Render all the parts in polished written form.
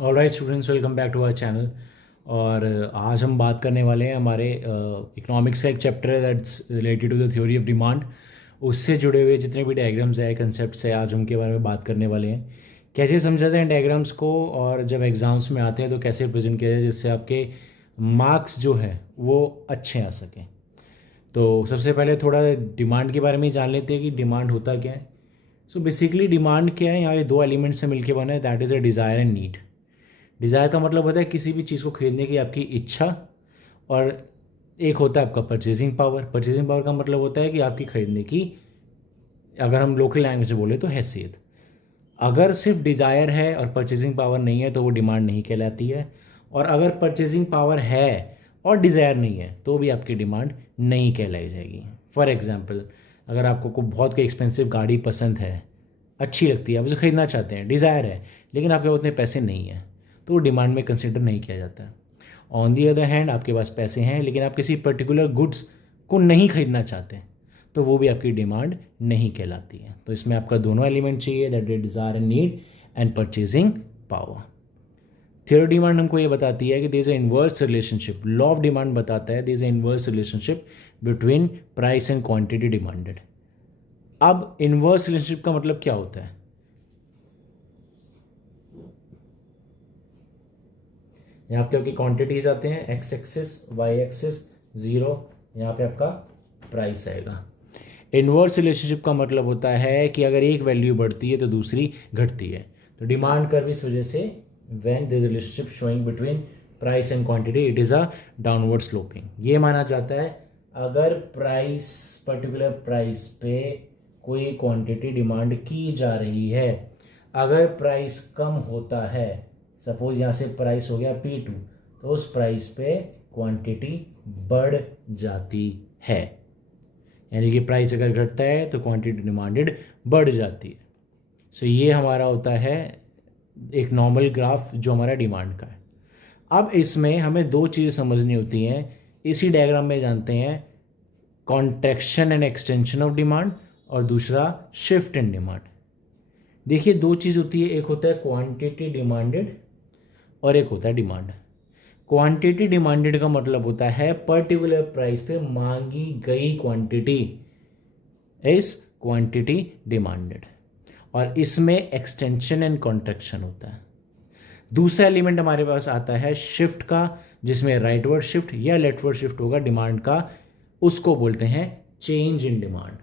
Alright students, welcome back to our channel. और आज हम बात करने वाले हैं हमारे इकोनॉमिक्स का एक चैप्टर है that's related to the theory of demand. उससे जुड़े हुए जितने भी डायग्राम्स है, कंसेप्ट्स है, आज उनके बारे में बात करने वाले हैं। कैसे समझाते हैं डायग्राम्स को, और जब एग्ज़ाम्स में आते हैं तो कैसे प्रेजेंट किया जाए जिससे आपके मार्क्स जो है वो अच्छे आ सकें। तो सबसे पहले थोड़ा डिमांड के बारे में जान लेते हैं कि डिमांड होता क्या है। सो बेसिकली डिमांड क्या है, यहाँ ये दो एलिमेंट से मिलकर बना है, that is a desire and need. Desire का मतलब होता है किसी भी चीज़ को खरीदने की आपकी इच्छा, और एक होता है आपका परचेजिंग पावर। परचेजिंग पावर का मतलब होता है कि आपकी खरीदने की, अगर हम लोकल लैंग्वेज में बोले तो हैसियत। अगर सिर्फ डिज़ायर है और परचेजिंग पावर नहीं है तो वो डिमांड नहीं कहलाती है, और अगर परचेजिंग पावर है और डिज़ायर नहीं है तो भी आपकी डिमांड नहीं कहलाई जाएगी। फॉर एग्जांपल, अगर आपको को बहुत कोई एक्सपेंसिव गाड़ी पसंद है, अच्छी लगती है, आप उसे खरीदना चाहते हैं, डिज़ायर है, लेकिन आपके पास उतने पैसे नहीं हैं, तो वो डिमांड में कंसिडर नहीं किया जाता है। ऑन दी अदर हैंड, आपके पास पैसे हैं लेकिन आप किसी पर्टिकुलर गुड्स को नहीं खरीदना चाहते, तो वो भी आपकी डिमांड नहीं कहलाती है। तो इसमें आपका दोनों एलिमेंट चाहिए, that is desire and need and purchasing power. Theory demand हमको ये बताती है कि there is a inverse relationship. Law of demand बताता है there is a inverse relationship between price and quantity demanded. अब इनवर्स रिलेशनशिप का मतलब क्या होता है? यहाँ पे आपकी क्वांटिटीज आते हैं, X axis, Y axis, zero, यहाँ पे आपका प्राइस आएगा। इनवर्स रिलेशनशिप का मतलब होता है कि अगर एक वैल्यू बढ़ती है तो दूसरी घटती है। तो डिमांड कर्व इस वजह से, when there is relationship showing between price and quantity, it is a downward sloping. ये माना जाता है अगर प्राइस, पर्टिकुलर प्राइस पे कोई क्वांटिटी डिमांड की जा रही है, अगर प्राइस कम होता है, सपोज यहाँ से प्राइस हो गया P2, तो उस प्राइस पे क्वांटिटी बढ़ जाती है। यानी कि प्राइस अगर घटता है तो क्वांटिटी डिमांडेड बढ़ जाती है। सो ये हमारा होता है एक नॉर्मल ग्राफ जो हमारा डिमांड का है। अब इसमें हमें दो चीज़ें समझनी होती हैं, इसी डायग्राम में जानते हैं, contraction and extension of demand, और दूसरा शिफ्ट इन डिमांड। देखिए दो चीज़ होती है, एक होता है क्वांटिटी डिमांडेड और एक होता है डिमांड। क्वांटिटी डिमांडेड का मतलब होता है पर्टिकुलर प्राइस पे मांगी गई क्वांटिटी इज क्वांटिटी डिमांडेड, और इसमें एक्सटेंशन एंड कॉन्ट्रैक्शन होता है। दूसरा एलिमेंट हमारे पास आता है शिफ्ट का, जिसमें राइटवर्ड शिफ्ट या लेफ्टवर्ड शिफ्ट होगा डिमांड का, उसको बोलते हैं चेंज इन डिमांड।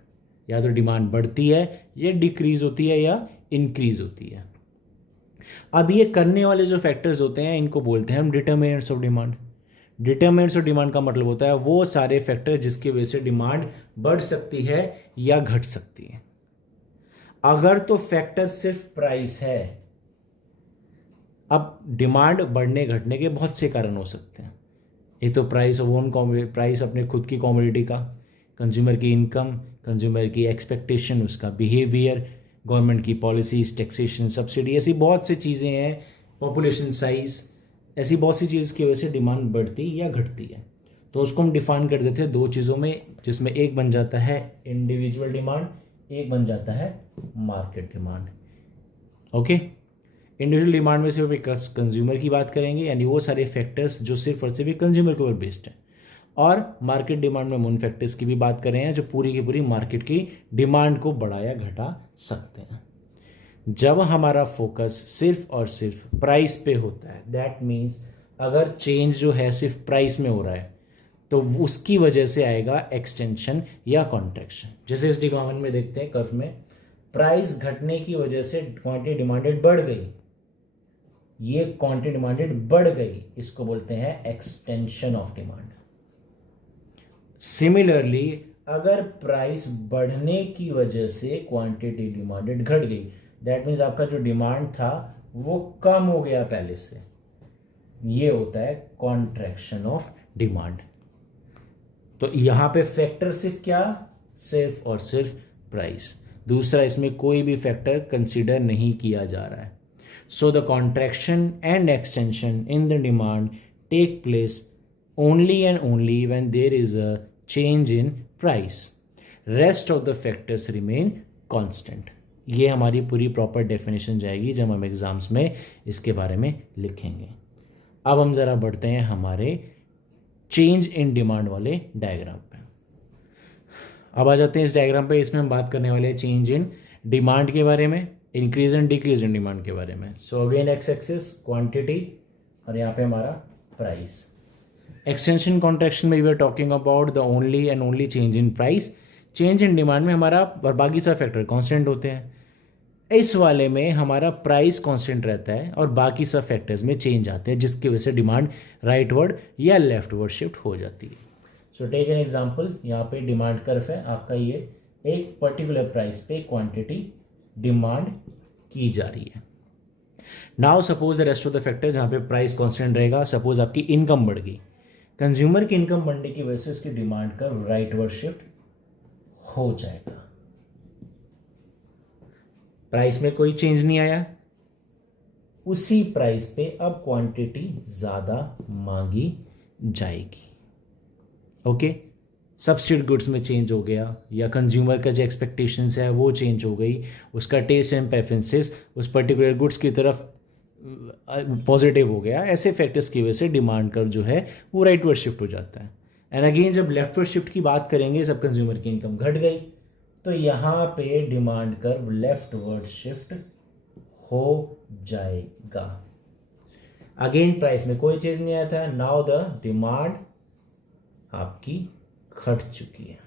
या तो डिमांड बढ़ती है, या डिक्रीज होती है, या इंक्रीज होती है। अब ये करने वाले जो फैक्टर्स होते हैं इनको बोलते हैं हम determinants of demand. Determinants of demand का मतलब होता है वो सारे फैक्टर जिसकी वजह से डिमांड बढ़ सकती है या घट सकती है। अगर तो फैक्टर सिर्फ प्राइस है, अब डिमांड बढ़ने घटने के बहुत से कारण हो सकते हैं। एक तो प्राइस ऑफ ओन, प्राइस अपने खुद की कॉमोडिटी का, कंज्यूमर की इनकम, कंज्यूमर की एक्सपेक्टेशन, उसका बिहेवियर, गवर्नमेंट की पॉलिसीज, टैक्सेशन, सब्सिडी, ऐसी बहुत सी चीज़ें हैं, पॉपुलेशन साइज, ऐसी बहुत सी चीज़ की वजह से डिमांड बढ़ती या घटती है। तो उसको हम डिफाइन कर देते हैं दो चीज़ों में, जिसमें एक बन जाता है इंडिविजुअल डिमांड, एक बन जाता है market demand. Okay, individual demand में सिर्फ एक कंज्यूमर की बात करेंगे, यानी वो सारे फैक्टर्स जो सिर्फ और सिर्फ कंज्यूमर के ऊपर बेस्ड हैं। और मार्केट डिमांड में उन फैक्टर्स की भी बात कर रहे हैं जो पूरी की पूरी मार्केट की डिमांड को बढ़ा या घटा सकते हैं। जब हमारा फोकस सिर्फ और सिर्फ प्राइस पे होता है, दैट मीन्स अगर चेंज जो है सिर्फ प्राइस में हो रहा है, तो उसकी वजह से आएगा एक्सटेंशन या कॉन्ट्रैक्शन। जैसे इस डिग्राम में देखते हैं कर्व में, प्राइस घटने की वजह से क्वांटिटी डिमांडेड बढ़ गई, ये क्वांटिटी डिमांडेड बढ़ गई, इसको बोलते हैं एक्सटेंशन ऑफ डिमांड। सिमिलरली अगर प्राइस बढ़ने की वजह से क्वांटिटी डिमांडेड घट गई, दैट मीन्स आपका जो डिमांड था वो कम हो गया पहले से, ये होता है कॉन्ट्रैक्शन ऑफ डिमांड। तो यहां पे फैक्टर सिर्फ क्या, सिर्फ और सिर्फ प्राइस, दूसरा इसमें कोई भी फैक्टर कंसीडर नहीं किया जा रहा है। So the contraction and extension in the demand take place only and only when there is a change in price. Rest of the factors remain constant. ये हमारी पूरी प्रॉपर डेफिनेशन जाएगी जब हम एग्ज़ाम्स में इसके बारे में लिखेंगे। अब हम ज़रा बढ़ते हैं हमारे चेंज इन डिमांड वाले डायग्राम पे। अब आ जाते हैं इस डायग्राम पे, इसमें हम बात करने वाले हैं चेंज इन डिमांड के बारे में, increase and decrease in demand के बारे में। So again X axis quantity और यहाँ पे हमारा प्राइस। एक्सटेंशन कॉन्ट्रैक्शन में we are talking about the only and only change in price. Change in demand में हमारा और बाकी सब फैक्टर कांस्टेंट होते हैं। इस वाले में हमारा प्राइस कांस्टेंट रहता है और बाकी सब फैक्टर्स में चेंज आते हैं, जिसकी वजह से डिमांड राइटवर्ड या लेफ्टवर्ड शिफ्ट हो जाती है। सो टेक एन एग्जांपल, यहाँ पे डिमांड कर्व है आपका, ये एक पर्टिकुलर प्राइस पे क्वांटिटी डिमांड की जा रही है। Now suppose the rest of the factor जहाँ पे प्राइस कांस्टेंट रहेगा, सपोज आपकी इनकम बढ़ गई, कंज्यूमर की इनकम बढ़ने की वजह से उसकी डिमांड कर्व राइटवर्ड शिफ्ट हो जाएगा। प्राइस में कोई चेंज नहीं आया, उसी प्राइस पे अब क्वांटिटी ज़्यादा मांगी जाएगी। ओके, सब्स्टिट्यूट गुड्स में चेंज हो गया या कंज्यूमर का जो एक्सपेक्टेशंस है वो चेंज हो गई, उसका टेस्ट एंड प्रेफरेंसेस उस पर्टिकुलर गुड्स की तरफ पॉजिटिव हो गया। ऐसे फैक्टर्स की वजह से डिमांड कर्व जो है वो राइटवर्ड शिफ्ट हो जाता है। एंड अगेन जब लेफ्टवर्ड शिफ्ट की बात करेंगे, सब कंज्यूमर की इनकम घट गई तो यहाँ पे डिमांड कर्व लेफ्टवर्ड शिफ्ट हो जाएगा। अगेन प्राइस में कोई चेंज नहीं आया था, नाउ द डिमांड आपकी घट चुकी है।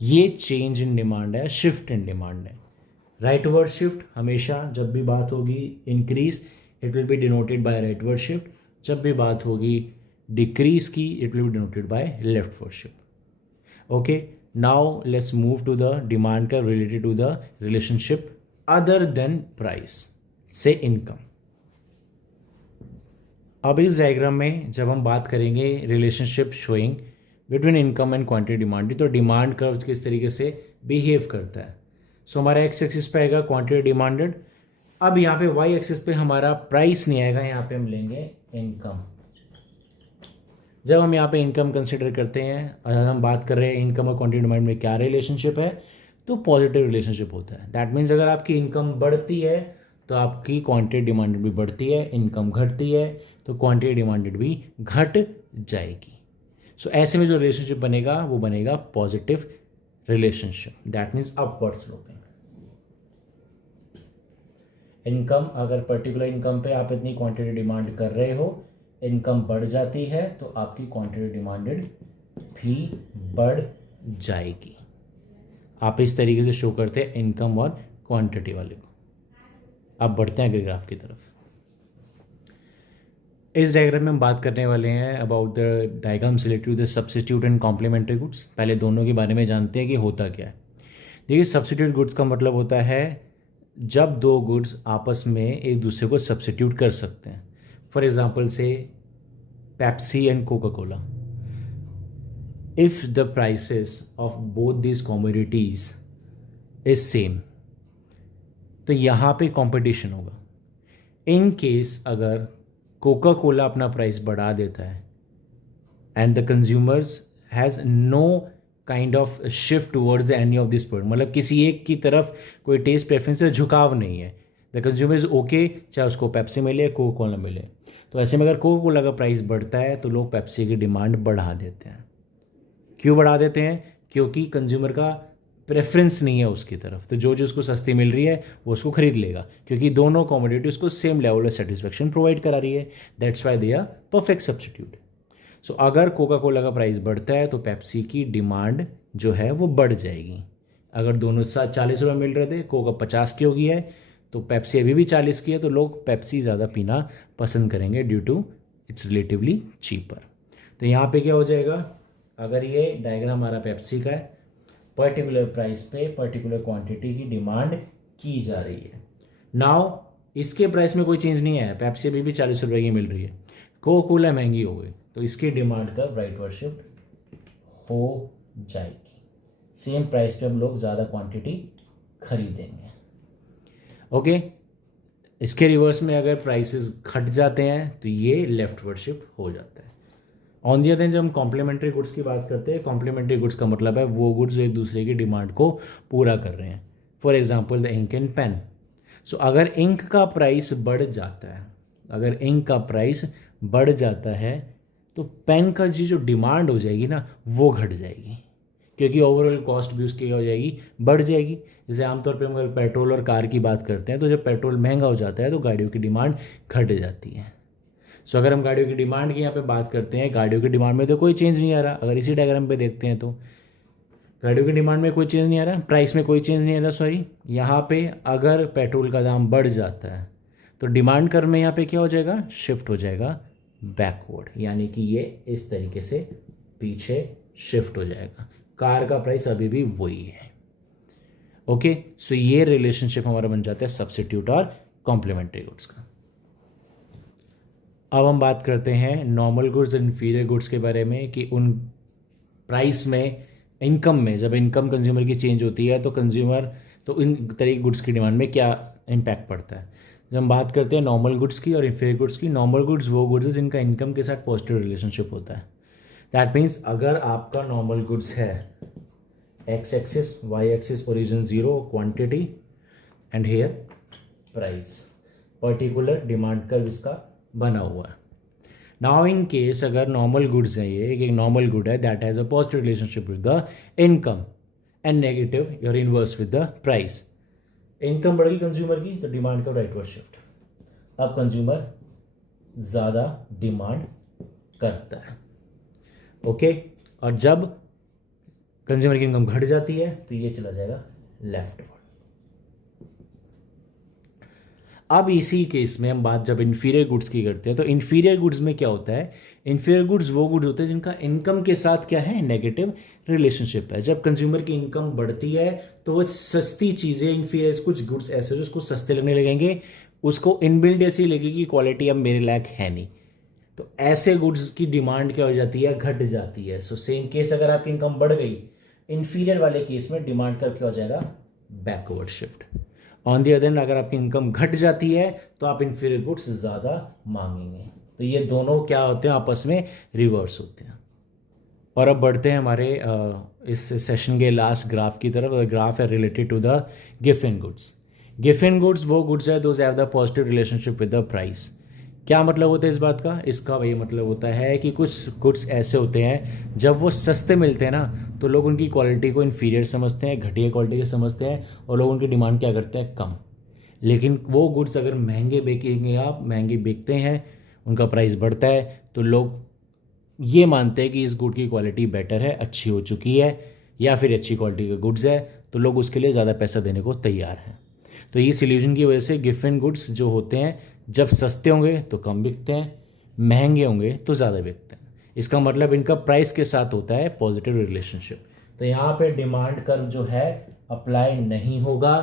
ये चेंज इन डिमांड है, शिफ्ट इन डिमांड है। राइटवर्ड शिफ्ट हमेशा जब भी बात होगी increase, it will be denoted by rightward shift. जब भी बात होगी डिक्रीज की, it will be denoted by leftward shift. Okay, now let's move to the demand curve related to the relationship other than price, say income. अब इस diagram में जब हम बात करेंगे relationship showing between income and quantity demand, तो demand curve किस तरीके से बिहेव करता है। सो हमारा एक्स एक्सिस पे आएगा क्वांटिटी डिमांडेड। अब यहाँ पे वाई एक्सिस पे हमारा प्राइस नहीं आएगा, यहाँ पे हम लेंगे इनकम। जब हम यहाँ पे इनकम कंसिडर करते हैं, अगर हम बात कर रहे हैं इनकम और क्वांटिटी डिमांड में क्या रिलेशनशिप है, तो पॉजिटिव रिलेशनशिप होता है। दैट मीन्स अगर आपकी इनकम बढ़ती है तो आपकी क्वांटिटी डिमांडेड भी बढ़ती है, इनकम घटती है तो क्वांटिटी डिमांडेड भी घट जाएगी। सो ऐसे में जो रिलेशनशिप बनेगा वो बनेगा positive relationship, that means upward sloping. Income, अगर पर्टिकुलर इनकम पे आप इतनी क्वांटिटी डिमांड कर रहे हो, इनकम बढ़ जाती है तो आपकी क्वांटिटी डिमांडेड भी बढ़ जाएगी। आप इस तरीके से शो करते हैं इनकम और क्वांटिटी वाले को। अब बढ़ते हैं अगले ग्राफ की तरफ। इस डायग्राम में हम बात करने वाले हैं about the diagram related to the substitute and complementary goods. पहले दोनों के बारे में जानते हैं कि होता क्या है। देखिए, सब्स्टिट्यूट गुड्स का मतलब होता है जब दो गुड्स आपस में एक दूसरे को सब्स्टिट्यूट कर सकते हैं। फॉर एग्जाम्पल से Pepsi and Coca Cola, if the prices of both this commodities is same, तो यहाँ पे कंपटीशन होगा। इन केस अगर कोका कोला अपना प्राइस बढ़ा देता है and the consumers has know kind of shift towards the any of this product, मतलब किसी एक की तरफ कोई टेस्ट प्रेफरेंस से झुकाव नहीं है, द कंज्यूमर इज ओके चाहे उसको पेप्सी मिले कोका कोला मिले। तो ऐसे में अगर कोका कोला का प्राइस बढ़ता है तो लोग पेप्सी की डिमांड बढ़ा देते हैं। क्यों बढ़ा देते हैं? क्योंकि कंज्यूमर का प्रेफरेंस नहीं है उसकी तरफ, तो जो जो उसको सस्ती मिल रही है वो उसको खरीद लेगा, क्योंकि दोनों कमोडिटी उसको same level of satisfaction provide करा रही है। That's why they are perfect substitute. So अगर कोका कोला का प्राइस बढ़ता है तो पेप्सी की डिमांड जो है वो बढ़ जाएगी। अगर दोनों साथ 40 रुपये मिल रहे थे, कोका 50 की हो गई है, तो पेप्सी अभी भी 40 की है, तो लोग पेप्सी ज़्यादा पीना पसंद करेंगे due to its relatively cheaper. तो यहाँ पे क्या हो जाएगा, अगर ये डायग्राम हमारा पेप्सी का है, पर्टिकुलर प्राइस पे पर्टिकुलर क्वांटिटी की डिमांड की जा रही है। नाउ इसके प्राइस में कोई चेंज नहीं आया, पेप्सी अभी भी 40 रुपये की मिल रही है, कोका कोला महंगी हो गई, तो इसकी डिमांड का राइटवर्ड शिफ्ट हो जाएगी। सेम प्राइस पे हम लोग ज़्यादा क्वांटिटी खरीदेंगे। ओके, इसके रिवर्स में अगर प्राइसेस घट जाते हैं तो ये लेफ्टवर्ड शिफ्ट हो जाता है। ऑन दी अदर हैंड जब हम कॉम्प्लीमेंट्री गुड्स की बात करते हैं, कॉम्प्लीमेंट्री गुड्स का मतलब है वो गुड्स जो एक दूसरे की डिमांड को पूरा कर रहे हैं। For example the ink and pen. So अगर इंक का प्राइस बढ़ जाता है, अगर इंक का प्राइस बढ़ जाता है तो पेन का जो डिमांड हो जाएगी ना वो घट जाएगी, क्योंकि ओवरऑल कॉस्ट भी उसकी क्या हो जाएगी, बढ़ जाएगी। जैसे आमतौर पे हम अगर पेट्रोल और कार की बात करते हैं तो जब पेट्रोल महंगा हो जाता है तो गाड़ियों की डिमांड घट जाती है। सो अगर हम गाड़ियों की डिमांड की यहाँ पे बात करते हैं, गाड़ियों की डिमांड में तो कोई चेंज नहीं आ रहा। अगर इसी डायग्राम पे देखते हैं तो गाड़ियों की डिमांड में कोई चेंज नहीं आ रहा, प्राइस में कोई चेंज नहीं आ रहा, सॉरी। यहाँ पे अगर पेट्रोल का दाम बढ़ जाता है तो डिमांड कर्व में यहाँ पे क्या हो जाएगा, शिफ्ट हो जाएगा बैकवर्ड, यानी कि ये इस तरीके से पीछे शिफ्ट हो जाएगा। कार का प्राइस अभी भी वही है। ओके, सो ये रिलेशनशिप हमारा बन जाता है सब्स्टिट्यूट और कॉम्प्लीमेंट्री गुड्स का। अब हम बात करते हैं normal goods and inferior goods के बारे में, कि उन प्राइस में, इनकम में, जब इनकम कंज्यूमर की चेंज होती है तो कंज्यूमर, तो इन तरह की गुड्स की डिमांड में क्या इम्पैक्ट पड़ता है। जब हम बात करते हैं नॉर्मल गुड्स की और इन्फीरियर गुड्स की, नॉर्मल गुड्स वो गुड्स है जिनका इनकम के साथ पॉजिटिव रिलेशनशिप होता है। दैट मीन्स अगर आपका नॉर्मल गुड्स है, X axis, Y axis, origin zero, quantity and here price, particular demand curve इसका बना हुआ है। नाउ इन केस अगर नॉर्मल गुड्स है, ये एक नॉर्मल गुड है that has a positive relationship with the income and negative your inverse with the price. Income बढ़ेगी कंज्यूमर की तो डिमांड का राइटवर्ड शिफ्ट, अब कंज्यूमर ज़्यादा डिमांड करता है। ओके, और जब कंज्यूमर की इनकम घट जाती है तो ये चला जाएगा लेफ्टवर्ड। अब इसी केस में हम बात जब इन्फीरियर गुड्स की करते हैं तो इन्फीरियर गुड्स में क्या होता है, इन्फीरियर गुड्स वो गुड्स होते हैं जिनका इनकम के साथ क्या है, नेगेटिव रिलेशनशिप है। जब कंज्यूमर की इनकम बढ़ती है तो वो सस्ती चीज़ें, इन्फीरियर कुछ गुड्स ऐसे उसको सस्ते लगने लगेंगे, उसको इनबिल्ट ऐसी लगेगी क्वालिटी अब मेरे लायक है नहीं, तो ऐसे गुड्स की डिमांड क्या हो जाती है, घट जाती है। सो सेम केस अगर आपकी इनकम बढ़ गई, इन्फीरियर वाले केस में डिमांड का क्या हो जाएगा, backward shift. On the other hand अगर आपकी इनकम घट जाती है तो आप इन्फीरियर गुड्स ज़्यादा मांगेंगे। तो ये दोनों क्या होते हैं, आपस में रिवर्स होते हैं। और अब बढ़ते हैं हमारे इस सेशन के लास्ट ग्राफ की तरफ। ग्राफ है related to the gift goods. Gift goods वो गुड्स है those have the positive relationship with the price. क्या मतलब होता है इस बात का, इसका ये मतलब होता है कि कुछ गुड्स ऐसे होते हैं जब वो सस्ते मिलते हैं ना तो लोग उनकी क्वालिटी को इन्फीरियर समझते हैं, घटिया क्वालिटी के समझते हैं, और लोग उनकी डिमांड क्या करते हैं, कम। लेकिन वो गुड्स अगर महंगे बेचेंगे, आप महंगे बेचते हैं, उनका प्राइस बढ़ता है, तो लोग ये मानते हैं कि इस गुड की क्वालिटी बेटर है, अच्छी हो चुकी है, या फिर अच्छी क्वालिटी का गुड्स है, तो लोग उसके लिए ज़्यादा पैसा देने को तैयार हैं। तो ये सिल्यूशन की वजह से गिफ्ट एंड गुड्स जो होते हैं जब सस्ते होंगे तो कम बिकते हैं, महंगे होंगे तो ज़्यादा बिकते हैं। इसका मतलब इनका प्राइस के साथ होता है पॉजिटिव रिलेशनशिप। तो यहाँ पे डिमांड कर्व जो है अप्लाई नहीं होगा।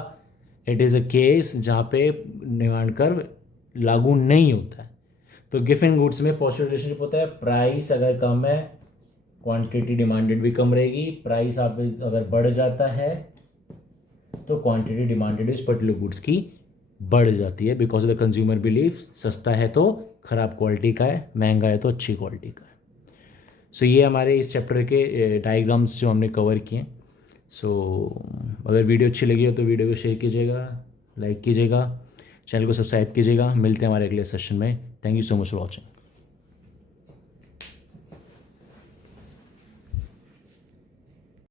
इट इज़ अ केस जहाँ पे डिमांड कर्व लागू नहीं होता है। तो गिफ्ट एंड गुड्स में पॉजिटिव रिलेशनशिप होता है, प्राइस अगर कम है क्वांटिटी डिमांडेड भी कम रहेगी, प्राइस आप अगर बढ़ जाता है तो क्वांटिटी डिमांडेड इस पर्टिकुलर गुड्स की बढ़ जाती है, बिकॉज द कंज्यूमर बिलीव सस्ता है तो ख़राब क्वालिटी का है, महंगा है तो अच्छी क्वालिटी का है। सो ये हमारे इस चैप्टर के डायग्राम्स जो हमने कवर किए। सो अगर वीडियो अच्छी लगी हो तो वीडियो को शेयर कीजिएगा, लाइक कीजिएगा, चैनल को सब्सक्राइब कीजिएगा। मिलते हैं हमारे अगले सेशन में। Thank you so much for watching.